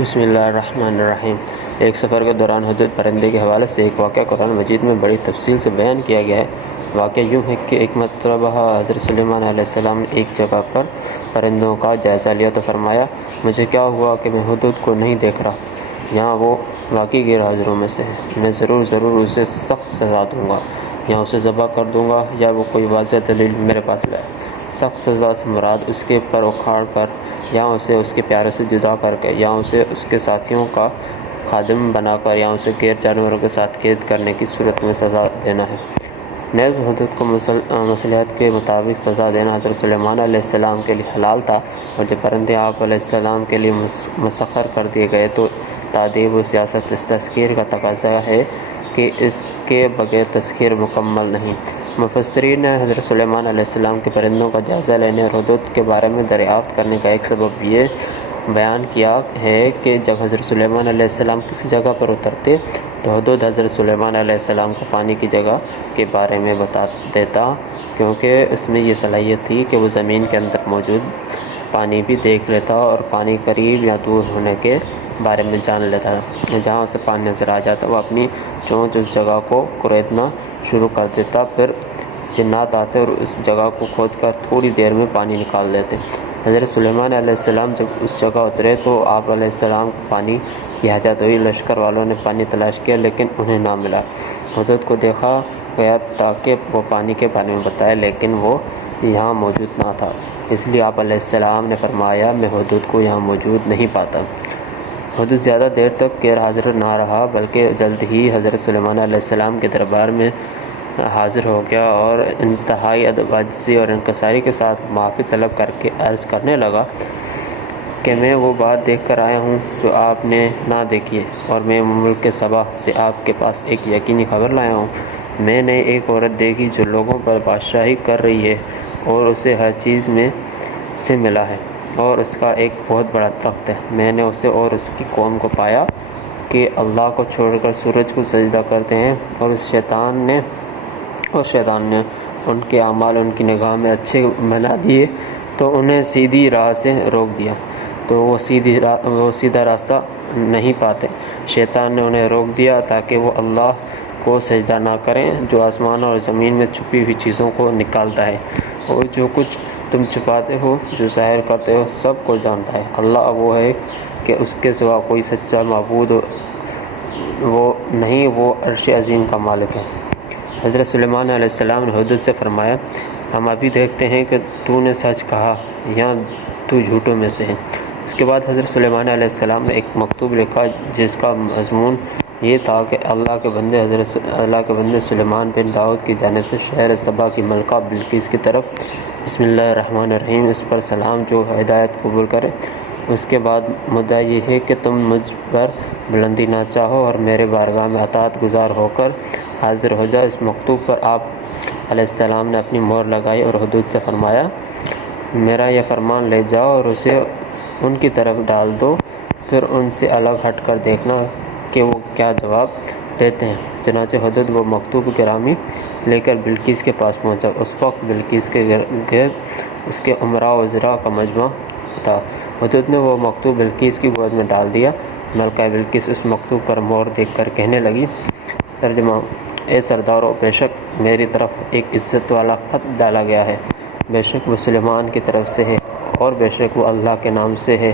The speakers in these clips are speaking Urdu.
بسم اللہ الرحمن الرحیم۔ ایک سفر کے دوران ہدہد پرندے کے حوالے سے ایک واقعہ قرآن مجید میں بڑی تفصیل سے بیان کیا گیا ہے۔ واقعہ یوں ہے کہ ایک مرتبہ حضرت سلیمان علیہ السلام نے ایک جگہ پر پرندوں کا جائزہ لیا تو فرمایا، مجھے کیا ہوا کہ میں ہدہد کو نہیں دیکھ رہا؟ یہاں وہ واقعی غیر حاضروں میں سے ہے، میں ضرور اسے سخت سزا دوں گا، یا اسے ذبح کر دوں گا، یا وہ کوئی واضح دلیل میرے پاس لائے۔ سخت سزا سے مراد اس کے پر اکھاڑ کر، یا اسے اس کے پیارے سے جدا کر کے، یا اسے اس کے ساتھیوں کا خادم بنا کر، یا اسے غیر جانوروں کے ساتھ قید کرنے کی صورت میں سزا دینا ہے۔ نیز ہدہد کو مصلحت کے مطابق سزا دینا حضرت سلیمان علیہ السلام کے لیے حلال تھا، اور جب پرندے آپ علیہ السلام کے لیے مسخر کر دیے گئے تو تادیب و سیاست اس تسخیر کا تقاضا ہے کہ اس کے بغیر تسخیر مکمل نہیں۔ مفسرین نے حضرت سلیمان علیہ السلام کے پرندوں کا جائزہ لینے اور ہدہد کے بارے میں دریافت کرنے کا ایک سبب یہ بیان کیا ہے کہ جب حضرت سلیمان علیہ السلام کسی جگہ پر اترتے تو ہدہد حضرت سلیمان علیہ السلام کو پانی کی جگہ کے بارے میں بتا دیتا، کیونکہ اس میں یہ صلاحیت تھی کہ وہ زمین کے اندر موجود پانی بھی دیکھ لیتا اور پانی قریب یا دور ہونے کے بارے میں جان لیتا تھا۔ جہاں اسے پانی نظر آ جاتا وہ اپنی چونچ اس جگہ کو کریدنا شروع کر دیتا، پھر جنات آتے اور اس جگہ کو کھود کر تھوڑی دیر میں پانی نکال دیتے۔ حضرت سلیمان علیہ السلام جب اس جگہ اترے تو آپ علیہ السلام کو پانی کی حاجت ہوئی۔ لشکر والوں نے پانی تلاش کیا لیکن انہیں نہ ملا۔ ہدہد کو دیکھا گیا تاکہ وہ پانی کے بارے میں بتائے، لیکن وہ یہاں موجود نہ تھا، اس لیے آپ علیہ السلام نے فرمایا، میں ہدہد کو یہاں موجود نہیں پاتا۔ ہدہد زیادہ دیر تک غیر حاضر نہ رہا، بلکہ جلد ہی حضرت سلیمان علیہ السلام کے دربار میں حاضر ہو گیا اور انتہائی ادب عاجزی اور انکساری کے ساتھ معافی طلب کر کے عرض کرنے لگا کہ میں وہ بات دیکھ کر آیا ہوں جو آپ نے نہ دیکھی ہے، اور میں ملک سبا سے آپ کے پاس ایک یقینی خبر لایا ہوں۔ میں نے ایک عورت دیکھی جو لوگوں پر بادشاہی کر رہی ہے اور اسے ہر چیز میں سے ملا ہے، اور اس کا ایک بہت بڑا تخت ہے۔ میں نے اسے اور اس کی قوم کو پایا کہ اللہ کو چھوڑ کر سورج کو سجدہ کرتے ہیں، اور شیطان نے ان کے اعمال ان کی نگاہ میں اچھے بنا دیے تو انہیں سیدھی راہ سے روک دیا، تو وہ سیدھا راستہ نہیں پاتے۔ شیطان نے انہیں روک دیا تاکہ وہ اللہ کو سجدہ نہ کریں جو آسمان اور زمین میں چھپی ہوئی چیزوں کو نکالتا ہے، اور جو کچھ تم چھپاتے ہو، جو ظاہر کرتے ہو، سب کو جانتا ہے۔ اللہ وہ ہے کہ اس کے سوا کوئی سچا معبود وہ نہیں، وہ عرش عظیم کا مالک ہے۔ حضرت سلیمان علیہ السلام نے ہدہد سے فرمایا، ہم ابھی دیکھتے ہیں کہ تو نے سچ کہا یا تو جھوٹوں میں سے ہے۔ اس کے بعد حضرت سلیمان علیہ السلام نے ایک مکتوب لکھا جس کا مضمون یہ تھا کہ اللہ کے بندے سلیمان بن داؤد کی جانب سے شہر سبا کی ملکہ بلقیس کی طرف، بسم اللہ الرحمن الرحیم، اس پر سلام جو ہدایت قبول کرے۔ اس کے بعد مدعا یہ ہے کہ تم مجھ پر بلندی نہ چاہو اور میرے بارگاہ میں اطاعت گزار ہو کر حاضر ہو جاؤ۔ اس مکتوب پر آپ علیہ السلام نے اپنی مہر لگائی اور ہدہد سے فرمایا، میرا یہ فرمان لے جاؤ اور اسے ان کی طرف ڈال دو، پھر ان سے الگ ہٹ کر دیکھنا کہ وہ کیا جواب دیتے ہیں۔ چنانچہ ہدہد وہ مکتوب گرامی لے کر بلقیس کے پاس پہنچا۔ اس وقت بلقیس کے گرد اس کے امراء و وزراء کا مجمع تھا۔ ہدہد نے وہ مکتوب بلقیس کی گود میں ڈال دیا۔ ملکہ بلقیس اس مکتوب پر مہر دیکھ کر کہنے لگی، ترجمہ، اے سردارو، بے شک میری طرف ایک عزت والا خط ڈالا گیا ہے، بے شک وہ سلیمان کی طرف سے ہے، اور بے شک وہ اللہ کے نام سے ہے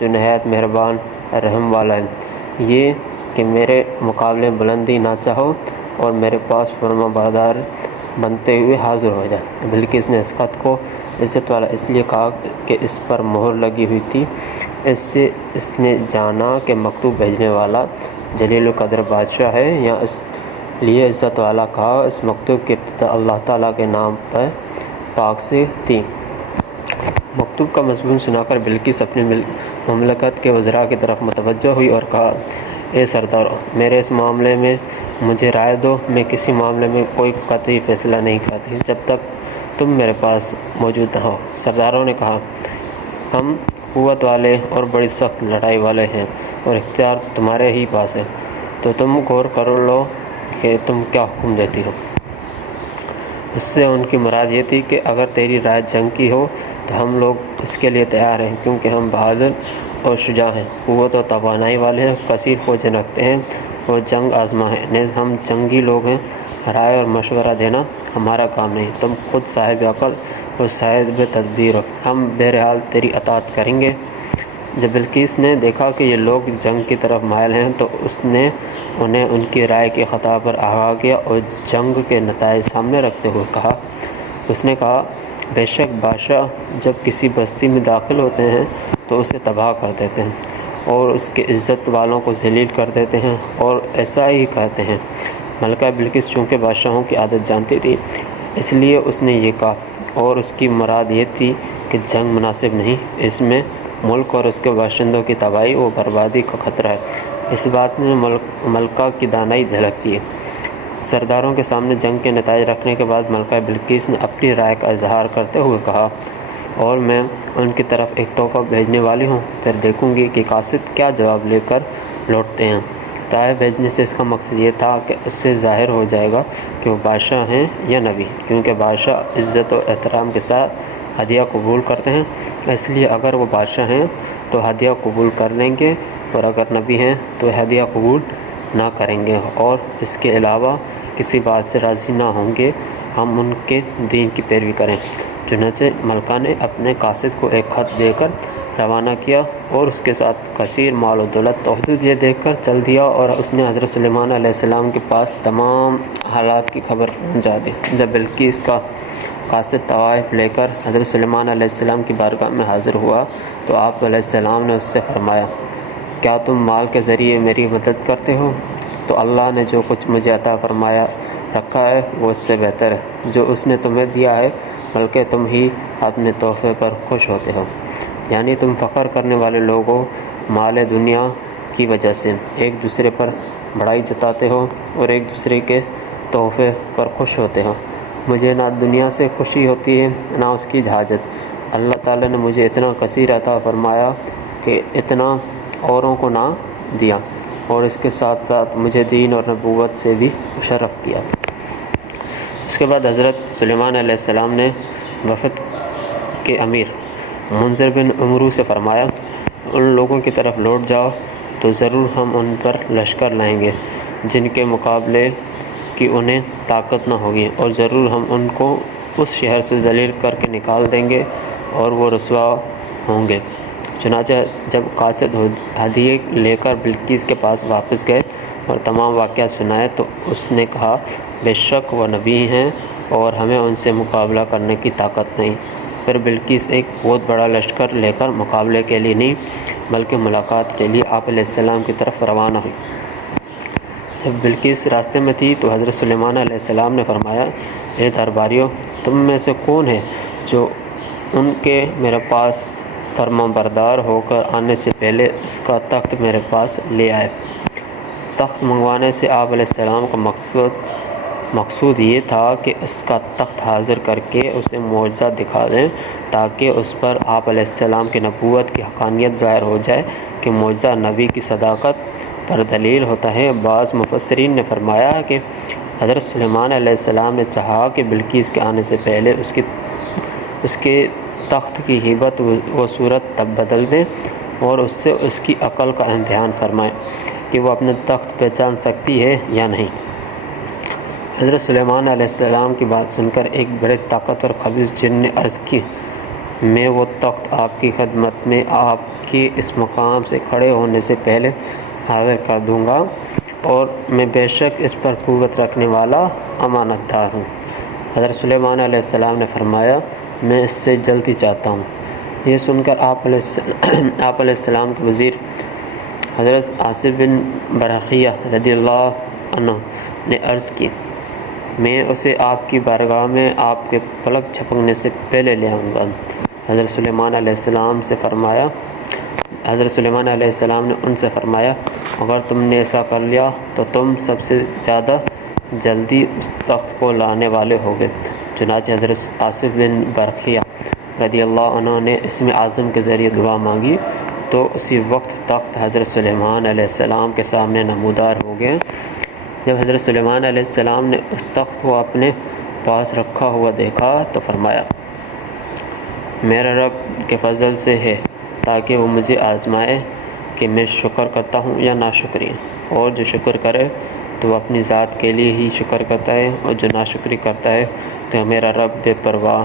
جو نہایت مہربان رحم والا ہے۔ یہ کہ میرے مقابلے بلندی نہ چاہو اور میرے پاس فرما بردار بنتے ہوئے حاضر ہو جائے۔ بلقیس نے اس خط کو عزت والا اس لیے کہا کہ اس پر مہر لگی ہوئی تھی۔ اس سے اس نے جانا کہ مکتوب بھیجنے والا جلیل القدر بادشاہ ہے، یا اس لیے عزت والا کہا۔ اس مکتوب کی ابتدا اللہ تعالیٰ کے نام پر پاک سے تھی۔ مکتوب کا مضمون سنا کر بلقیس اپنی مملکت کے وزراء کی طرف متوجہ ہوئی اور کہا، اے سردارو، میرے اس معاملے میں مجھے رائے دو۔ میں کسی معاملے میں کوئی قطعی فیصلہ نہیں کرتی جب تک تم میرے پاس موجود نہ ہو۔ سرداروں نے کہا، ہم قوت والے اور بڑی سخت لڑائی والے ہیں اور اختیار تو تمہارے ہی پاس ہے، تو تم غور کر لو کہ تم کیا حکم دیتی ہو۔ اس سے ان کی مراد یہ تھی کہ اگر تیری رائے جنگ کی ہو تو ہم لوگ اس کے لیے تیار ہیں، کیونکہ ہم بہادر اور شجاع ہیں، قوت و توانائی والے ہیں، کثیر فوجیں رکھتے ہیں اور جنگ آزما ہیں، نیز ہم جنگی لوگ ہیں، رائے اور مشورہ دینا ہمارا کام نہیں، تم خود صاحب عقل اور صاحب تدبیر ہو، ہم بہرحال تیری اطاعت کریں گے۔ جب بلقیس نے دیکھا کہ یہ لوگ جنگ کی طرف مائل ہیں تو اس نے انہیں ان کی رائے کے خطا پر آگاہ کیا اور جنگ کے نتائج سامنے رکھتے ہوئے اس نے کہا بے شک بادشاہ جب کسی بستی میں داخل ہوتے ہیں تو اسے تباہ کر دیتے ہیں اور اس کے عزت والوں کو ذلیل کر دیتے ہیں، اور ایسا ہی کہتے ہیں۔ ملکہ بلقیس چونکہ بادشاہوں کی عادت جانتی تھی اس لیے اس نے یہ کہا، اور اس کی مراد یہ تھی کہ جنگ مناسب نہیں، اس میں ملک اور اس کے باشندوں کی تباہی و بربادی کا خطرہ ہے۔ اس بات میں ملکہ کی دانائی جھلکتی ہے۔ سرداروں کے سامنے جنگ کے نتائج رکھنے کے بعد ملکہ بلقیس نے اپنی رائے کا اظہار کرتے ہوئے کہا، اور میں ان کی طرف ایک تحفہ بھیجنے والی ہوں، پھر دیکھوں گی کہ قاصد کیا جواب لے کر لوٹتے ہیں۔ تحفہ بھیجنے سے اس کا مقصد یہ تھا کہ اس سے ظاہر ہو جائے گا کہ وہ بادشاہ ہیں یا نبی، کیونکہ بادشاہ عزت و احترام کے ساتھ ہدیہ قبول کرتے ہیں، اس لیے اگر وہ بادشاہ ہیں تو ہدیہ قبول کر لیں گے، اور اگر نبی ہیں تو ہدیہ قبول نہ کریں گے، اور اس کے علاوہ کسی بات سے راضی نہ ہوں گے، ہم ان کے دین کی پیروی کریں۔ چنانچہ ملکہ نے اپنے قاصد کو ایک خط دے کر روانہ کیا اور اس کے ساتھ کثیر مال و دولت تحفہ یہ دیکھ کر چل دیا، اور اس نے حضرت سلیمان علیہ السلام کے پاس تمام حالات کی خبر پہنچا دی۔ جب بلقیس کا قاصد طوائف لے کر حضرت سلیمان علیہ السلام کی بارگاہ میں حاضر ہوا تو آپ علیہ السلام نے اس سے فرمایا، کیا تم مال کے ذریعے میری مدد کرتے ہو؟ تو اللہ نے جو کچھ مجھے عطا فرمایا رکھا ہے وہ اس سے بہتر ہے جو اس نے تمہیں دیا ہے، بلکہ تم ہی اپنے تحفے پر خوش ہوتے ہو۔ یعنی تم فخر کرنے والے لوگوں مال دنیا کی وجہ سے ایک دوسرے پر بڑائی جتاتے ہو اور ایک دوسرے کے تحفے پر خوش ہوتے ہو۔ مجھے نہ دنیا سے خوشی ہوتی ہے نہ اس کی حاجت۔ اللہ تعالیٰ نے مجھے اتنا کثیر عطا فرمایا کہ اتنا اوروں کو نہ دیا، اور اس کے ساتھ ساتھ مجھے دین اور نبوت سے بھی مشرف کیا۔ اس کے بعد حضرت سلیمان علیہ السلام نے وفد کے امیر منذر بن عمرو سے فرمایا، ان لوگوں کی طرف لوٹ جاؤ تو ضرور ہم ان پر لشکر لائیں گے جن کے مقابلے کی انہیں طاقت نہ ہوگی، اور ضرور ہم ان کو اس شہر سے ذلیل کر کے نکال دیں گے اور وہ رسوا ہوں گے۔ چنانچہ جب قاصد ہدیے لے کر بلقیس کے پاس واپس گئے اور تمام واقعات سنائے تو اس نے کہا، بے شک وہ نبی ہیں اور ہمیں ان سے مقابلہ کرنے کی طاقت نہیں۔ پھر بلقیس ایک بہت بڑا لشکر لے کر مقابلے کے لیے نہیں بلکہ ملاقات کے لیے آپ علیہ السلام کی طرف روانہ ہوئی۔ جب بلقیس راستے میں تھی تو حضرت سلیمان علیہ السلام نے فرمایا، اے درباریوں، تم میں سے کون ہے جو ان کے میرے پاس فرما بردار ہو کر آنے سے پہلے اس کا تخت میرے پاس لے آئے؟ تخت منگوانے سے آپ علیہ السلام کا مقصود یہ تھا کہ اس کا تخت حاضر کر کے اسے معجزہ دکھا دیں تاکہ اس پر آپ علیہ السلام کی نبوت کی حقانیت ظاہر ہو جائے کہ معجزہ نبی کی صداقت پر دلیل ہوتا ہے۔ بعض مفسرین نے فرمایا کہ حضرت سلیمان علیہ السلام نے چاہا کہ بلقیس کے آنے سے پہلے اس کے تخت کی ہیبت و صورت تب بدل دیں اور اس سے اس کی عقل کا امتحان فرمائیں کہ وہ اپنے تخت پہچان سکتی ہے یا نہیں۔ حضرت سلیمان علیہ السلام کی بات سن کر ایک بڑے طاقتور خبیث جن نے عرض کی، میں وہ تخت آپ کی خدمت میں آپ کے اس مقام سے کھڑے ہونے سے پہلے حاضر کر دوں گا، اور میں بے شک اس پر قوت رکھنے والا امانت دار ہوں۔ حضرت سلیمان علیہ السلام نے فرمایا، میں اس سے جلدی چاہتا ہوں۔ یہ سن کر آپ علیہ السلام کے وزیر حضرت آصف بن برقیہ رضی اللہ عنہ نے عرض کی، میں اسے آپ کی بارگاہ میں آپ کے پلک جھپکنے سے پہلے لے آؤں گا۔ حضرت سلیمان علیہ السلام نے ان سے فرمایا، اگر تم نے ایسا کر لیا تو تم سب سے زیادہ جلدی اس تخت کو لانے والے ہوگے۔ چنانچہ حضرت آصف بن برقیہ رضی اللہ عنہ نے اسم اعظم کے ذریعے دعا مانگی تو اسی وقت تخت حضرت سلیمان علیہ السلام کے سامنے نمودار ہو گئے۔ جب حضرت سلیمان علیہ السلام نے اس تخت کو اپنے پاس رکھا ہوا دیکھا تو فرمایا، میرے رب کے فضل سے ہے تاکہ وہ مجھے آزمائے کہ میں شکر کرتا ہوں یا ناشکری، اور جو شکر کرے تو وہ اپنی ذات کے لیے ہی شکر کرتا ہے، اور جو ناشکری کرتا ہے تو میرا رب بے پرواہ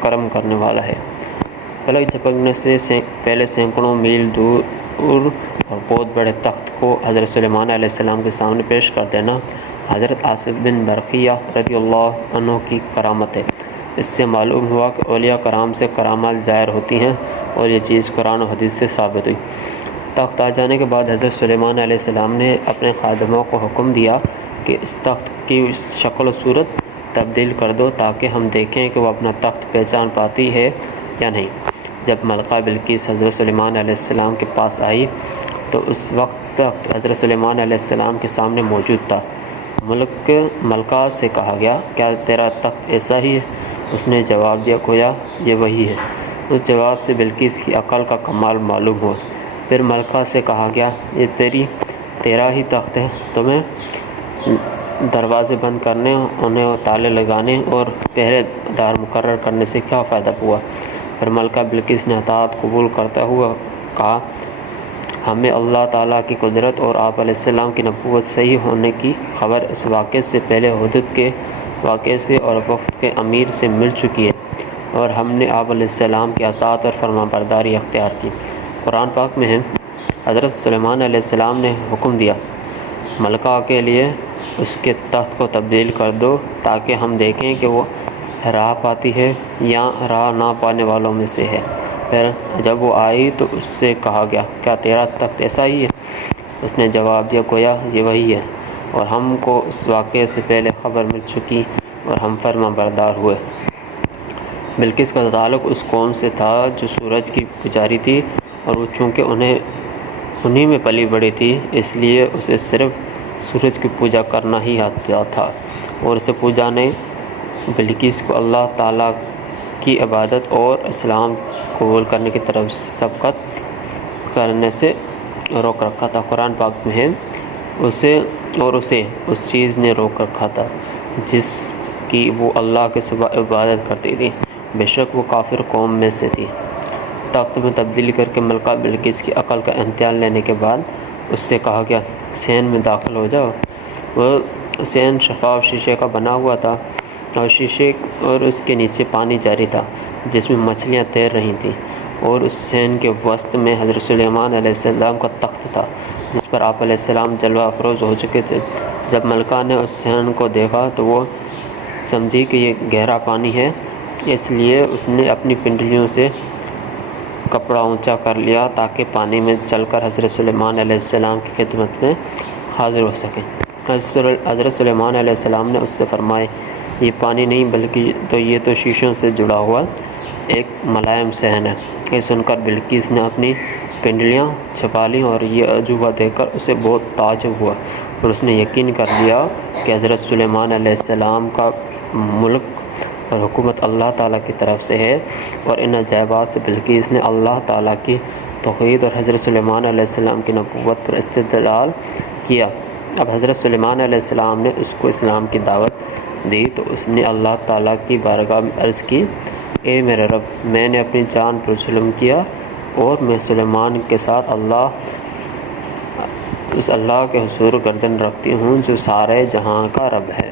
کرم کرنے والا ہے۔ فلک جھپکنے سے پہلے سینکڑوں میل دور اور بہت بڑے تخت کو حضرت سلیمان علیہ السلام کے سامنے پیش کر دینا حضرت آصف بن برقیہ رضی اللہ عنہ کی کرامت ہے۔ اس سے معلوم ہوا کہ اولیاء کرام سے کرامات ظاہر ہوتی ہیں، اور یہ چیز قرآن و حدیث سے ثابت ہوئی۔ تخت آ جانے کے بعد حضرت سلیمان علیہ السلام نے اپنے خادموں کو حکم دیا کہ اس تخت کی شکل و صورت تبدیل کر دو تاکہ ہم دیکھیں کہ وہ اپنا تخت پہچان پاتی ہے یا نہیں۔ جب ملکہ بلقیس حضرت سلیمان علیہ السلام کے پاس آئی تو اس وقت تخت حضرت سلیمان علیہ السلام کے سامنے موجود تھا۔ ملکہ سے کہا گیا، کیا تیرا تخت ایسا ہی ہے؟ اس نے جواب دیا، گویا یہ وہی ہے۔ اس جواب سے بلقیس کی عقل کا کمال معلوم ہوا۔ پھر ملکہ سے کہا گیا، یہ تیرا ہی تخت ہے، تمہیں دروازے بند کرنے، انہیں تالے لگانے اور پہرے دار مقرر کرنے سے کیا فائدہ ہوا؟ پھر ملکہ بلقیس نے اطاعت قبول کرتا ہوا کہا، ہمیں اللہ تعالیٰ کی قدرت اور آپ علیہ السلام کی نبوت صحیح ہونے کی خبر اس واقعے سے پہلے حدود کے واقعے سے اور وفد کے امیر سے مل چکی ہے، اور ہم نے آپ علیہ السلام کی اطاعت اور فرمانبرداری اختیار کی۔ قرآن پاک میں ہے، حضرت سلیمان علیہ السلام نے حکم دیا، ملکہ کے لیے اس کے تخت کو تبدیل کر دو تاکہ ہم دیکھیں کہ وہ راہ پاتی ہے یا راہ نہ پانے والوں میں سے ہے۔ پھر جب وہ آئی تو اس سے کہا گیا، کیا تیرا تخت ایسا ہی ہے؟ اس نے جواب دیا، گویا یہ وہی ہے، اور ہم کو اس واقعے سے پہلے خبر مل چکی اور ہم فرما بردار ہوئے۔ بلقیس کا تعلق اس قوم سے تھا جو سورج کی پجاری تھی، اور وہ چونکہ انہی میں پلی بڑی تھی، اس لیے اسے صرف سورج کی پوجا کرنا ہی آتا تھا، اور اسے پوجا نے بلقیس کو اللہ تعالیٰ کی عبادت اور اسلام قبول کرنے کی طرف سبقت کرنے سے روک رکھا تھا۔ قرآن پاک میں ہے، اسے اس چیز نے روک رکھا تھا جس کی وہ اللہ کے سوا عبادت کرتی تھی، بے شک وہ کافر قوم میں سے تھی۔ تخت میں تبدیلی کر کے ملکہ بلقیس کی عقل کا امتحان لینے کے بعد اس سے کہا گیا، صحن میں داخل ہو جاؤ۔ وہ صحن شفاف شیشے کا بنا ہوا تھا، اور شیشے اور اس کے نیچے پانی جاری تھا جس میں مچھلیاں تیر رہی تھیں، اور اس صحن کے وسط میں حضرت سلیمان علیہ السلام کا تخت تھا جس پر آپ علیہ السلام جلوہ افروز ہو چکے تھے۔ جب ملکہ نے اس صحن کو دیکھا تو وہ سمجھی کہ یہ گہرا پانی ہے، اس لیے اس نے اپنی پنڈلیوں سے کپڑا اونچا کر لیا تاکہ پانی میں چل کر حضرت سلیمان علیہ السلام کی خدمت میں حاضر ہو سکیں۔ حضرت سلیمان علیہ السلام نے اس سے فرمایا، یہ پانی نہیں بلکہ یہ تو شیشوں سے جڑا ہوا ایک ملائم صحن ہے۔ یہ سن کر بلقیس نے اپنی پنڈلیاں چھپا لیں، اور یہ عجوبہ دیکھ کر اسے بہت تعجب ہوا، اور اس نے یقین کر لیا کہ حضرت سلیمان علیہ السلام کا ملک اور حکومت اللہ تعالیٰ کی طرف سے ہے، اور ان عجائبات سے بلقیس نے اللہ تعالیٰ کی توحید اور حضرت سلیمان علیہ السلام کی نبوت پر استدلال کیا۔ اب حضرت سلیمان علیہ السلام نے اس کو اسلام کی دعوت دی تو اس نے اللہ تعالیٰ کی بارگاہ میں عرض کی، اے میرے رب، میں نے اپنی جان پر ظلم کیا، اور میں سلیمان کے ساتھ اس اللہ کے حضور گردن رکھتی ہوں جو سارے جہاں کا رب ہے۔